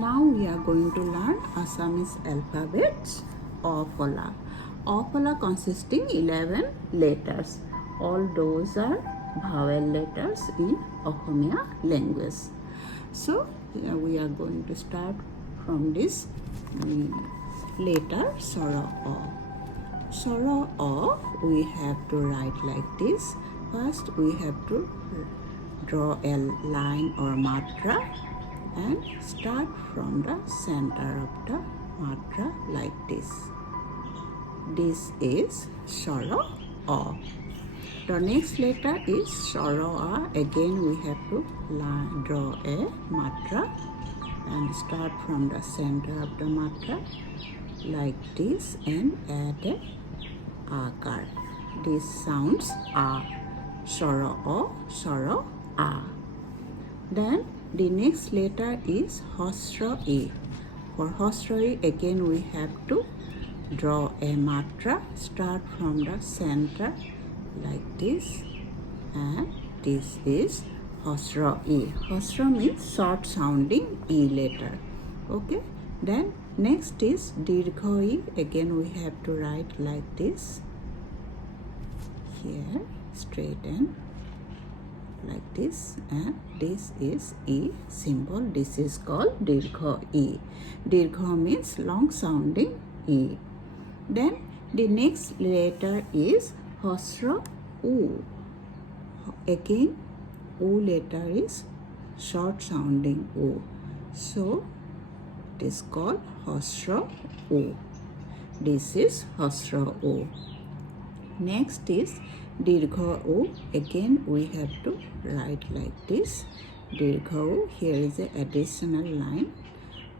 Now we are going to learn Assamese alphabets A-phala. A-phala consisting 11 letters. All those are vowel letters in Assamese language. So we are going to start from this letter Sora A. Sora A we have to write like this. First we have to draw a line or matra and start from the center of the matra like this. This is Sora A. The next letter is Sora A. Again we have to draw a matra and start from the center of the matra like this and add a akar. This sounds A. Sora A, Sora A. Then the next letter is Hosra E. For Hosra E, again we have to draw a matra, start from the center like this, and this is Hosra E. Hosra means short sounding E letter. Okay. Then next is Dirgha E. Again we have to write like this. Here, straighten like this, and this is E symbol. This is called Dirgha E. Dirgha means long sounding E. Then the next letter is Hosra U. Again, U letter is short sounding U. So it is called Hosra U. This is Hosra U. Next is Dirgha U. Again we have to write like this. Dirgha U. Here is an additional line,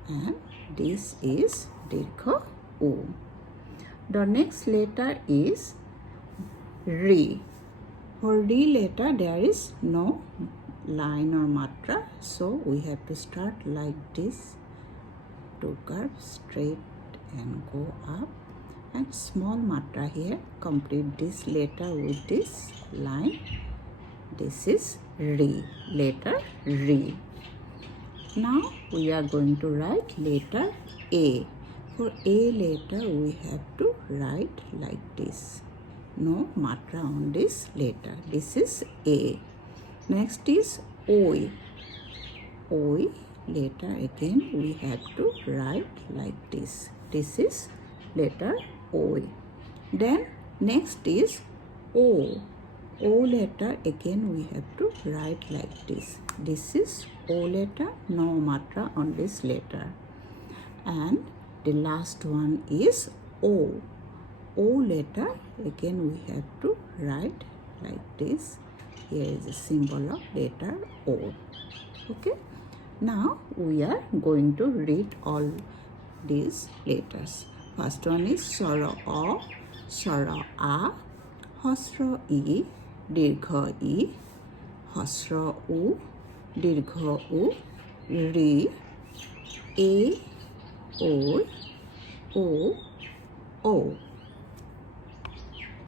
and this is Dirgha U. The next letter is Re. For Re letter there is no line or matra, so we have to start like this to curve straight and go up, and small matra here. Complete this letter with this line. This is Re, letter Re. Now we are going to write letter A. For A letter we have to write like this. No matra on this letter. This is A. Next is Oi. Oi letter again we have to write like this. This is letter Oi. Then next is O. O letter again we have to write like this. This is O letter, no matra on this letter. And the last one is O. O letter again we have to write like this. Here is a symbol of letter O. Okay. Now we are going to read all these letters. First one is Sora A, Sora A, Hosra E, Dirgha E, Hosra U, Dirgha U, Re, A, O, O, O.